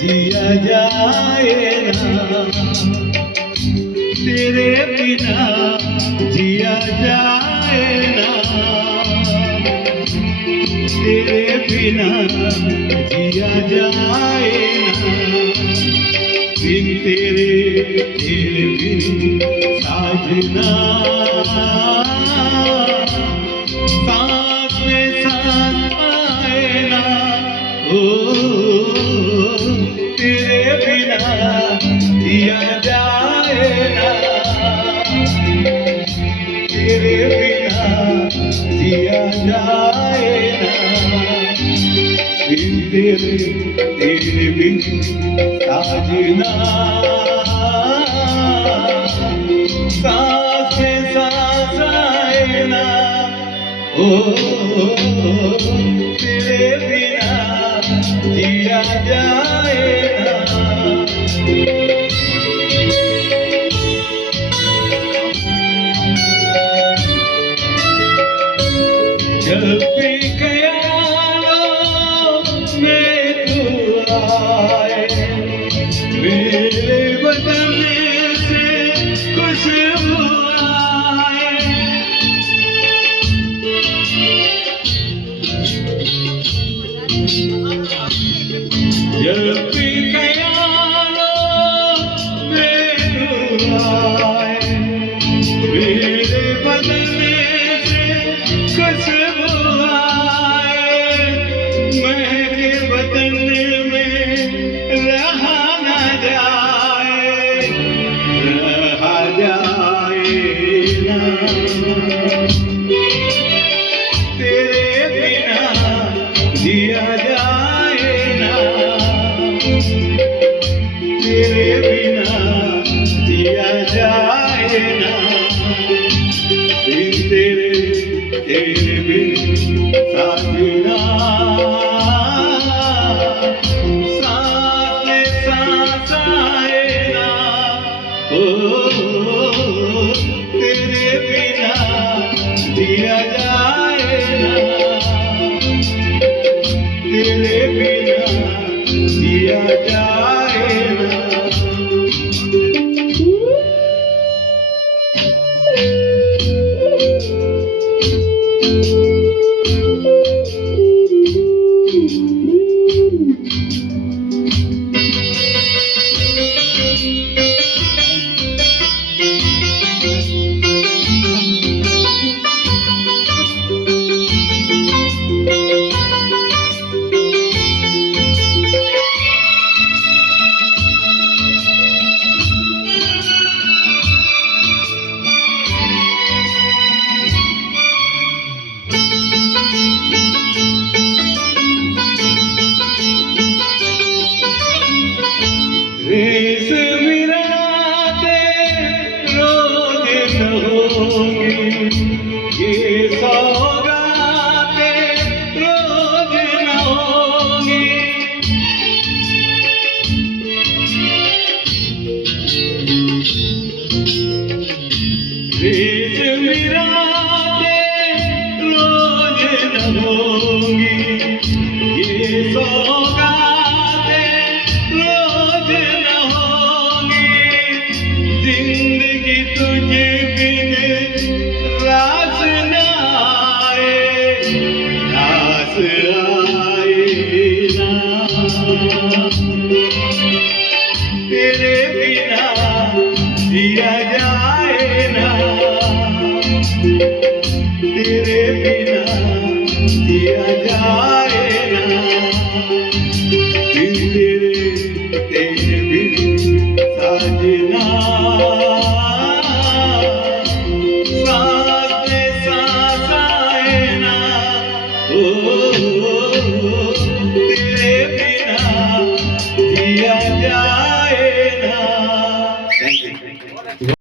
जिया जाए ना, तेरे बिना जिया जाए ना, तेरे बिना जिया जाए ना, बिन तेरे बिन साजना, सांस में सांस आए ना, ओ तेरे बिना जिया जाए ना, तेरे बिना जिया जाए ना, बिन तेरे बिन साजना, सांस में सांस आए ना, ओ तेरे बिना जिया जाए ना। जब भी ख्यालों में तू आए, मेरे बदन से खुशबू आए, जब भी ख्यालों में तू आए, मेरे बदन से खुशबू आए, महके बदन में रहा न जाए, रहा जाए ना, तेरे बिना जिया जाए ना, तेरे बिना जिया जाए ना, बिन तेरे बिन साजना, सांस में सांस आए ना, ओ तेरे बिना जिया जाए ना, तेरे बिना जिया जाए ना। रेस मिलाते रोज न होंगी, ये सौगाते रोज न होंगी, रेस मिलाते रोज न होंगी, ये सौगाते रोज न होंगी, जिंदगी तुझे बिन रास न आए, रास आए ना, तेरे बिना जिया जाए ना, तेरे बिना जिया जाए ना, बिन तेरे बिन साजना, सांस में सांस आए ना, ओ